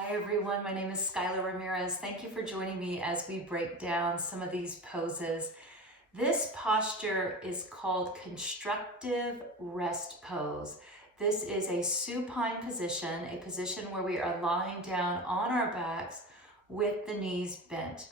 Hi everyone, my name is Skila Ramirez. Thank you for joining me as we break down some of these poses. This posture is called Constructive Rest Pose. This is a supine position, a position where we are lying down on our backs with the knees bent.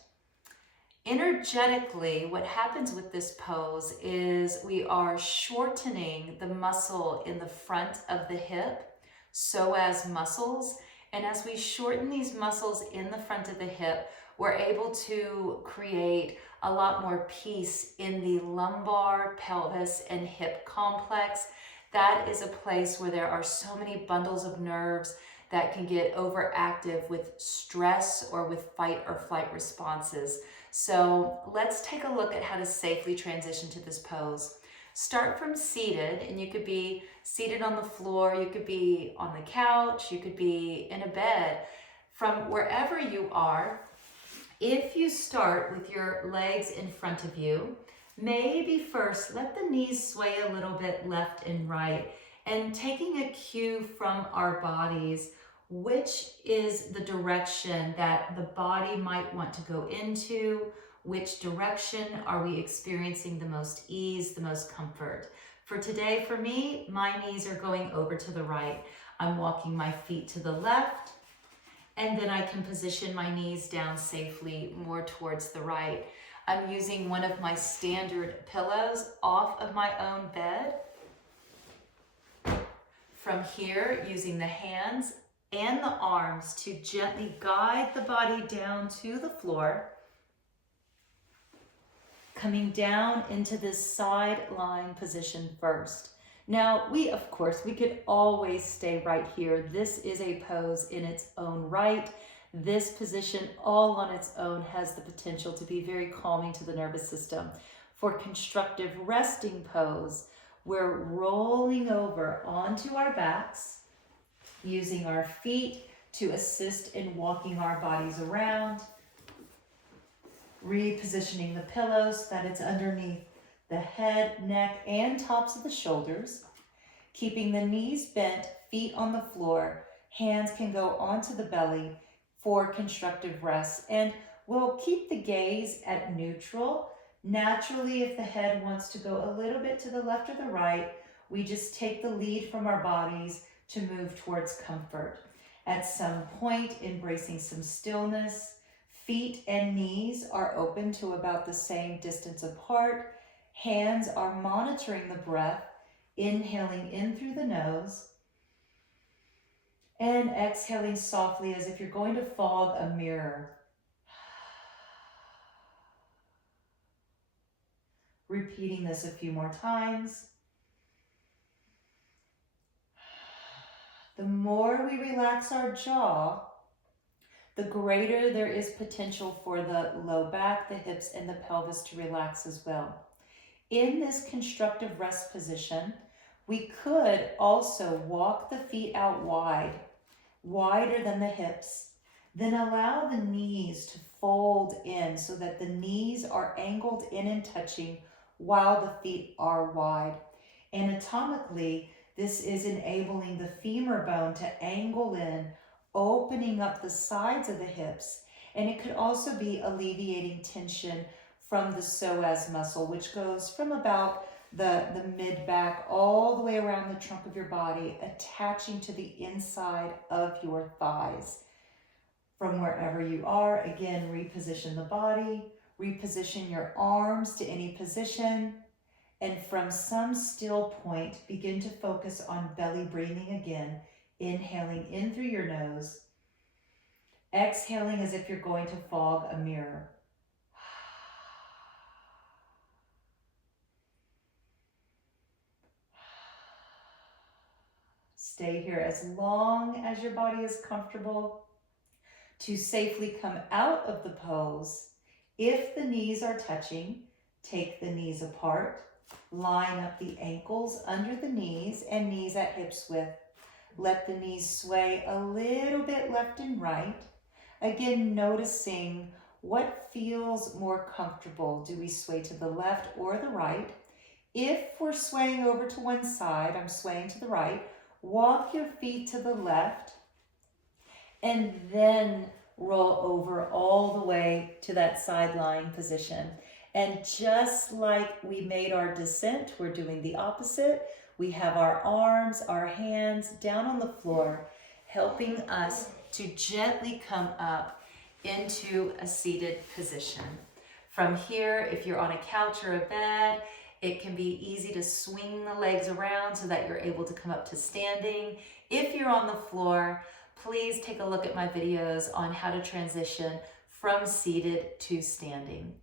Energetically, what happens with this pose is we are shortening the muscle in the front of the hip, psoas muscles. And as we shorten these muscles in the front of the hip, we're able to create a lot more peace in the lumbar, pelvis, and hip complex. That is a place where there are so many bundles of nerves that can get overactive with stress or with fight or flight responses. So let's take a look at how to safely transition to this pose. Start from seated, and you could be seated on the floor, you could be on the couch, you could be in a bed. From wherever you are, if you start with your legs in front of you, maybe first let the knees sway a little bit left and right, and taking a cue from our bodies, which is the direction that the body might want to go into. Which direction are we experiencing the most ease, the most comfort? For today, for me, my knees are going over to the right. I'm walking my feet to the left, and then I can position my knees down safely more towards the right. I'm using one of my standard pillows off of my own bed. From here, using the hands and the arms to gently guide the body down to the floor. Coming down into this side lying position first. Now, we could always stay right here. This is a pose in its own right. This position all on its own has the potential to be very calming to the nervous system. For constructive resting pose, we're rolling over onto our backs, using our feet to assist in walking our bodies around. Repositioning the pillow so that it's underneath the head, neck, and tops of the shoulders. Keeping the knees bent, feet on the floor, hands can go onto the belly for constructive rest. And we'll keep the gaze at neutral. Naturally, if the head wants to go a little bit to the left or the right, we just take the lead from our bodies to move towards comfort. At some point, embracing some stillness. Feet and knees are open to about the same distance apart. Hands are monitoring the breath, inhaling in through the nose and exhaling softly as if you're going to fog a mirror. Repeating this a few more times. The more we relax our jaw, the greater there is potential for the low back, the hips, and the pelvis to relax as well. In this constructive rest position, we could also walk the feet out wide, wider than the hips, then allow the knees to fold in so that the knees are angled in and touching while the feet are wide. Anatomically, this is enabling the femur bone to angle in, opening up the sides of the hips, and it could also be alleviating tension from the psoas muscle, which goes from about the mid-back all the way around the trunk of your body, attaching to the inside of your thighs. From wherever you are, again, reposition the body, reposition your arms to any position, and from some still point, begin to focus on belly breathing again. Inhaling in through your nose, exhaling as if you're going to fog a mirror. Stay here as long as your body is comfortable. To safely come out of the pose, if the knees are touching, take the knees apart, line up the ankles under the knees and knees at hips width. Let the knees sway a little bit left and right. Again, noticing what feels more comfortable. Do we sway to the left or the right? If we're swaying over to one side, I'm swaying to the right, walk your feet to the left and then roll over all the way to that side lying position. And just like we made our descent, we're doing the opposite. We have our arms, our hands down on the floor, helping us to gently come up into a seated position. From here, if you're on a couch or a bed, it can be easy to swing the legs around so that you're able to come up to standing. If you're on the floor, please take a look at my videos on how to transition from seated to standing.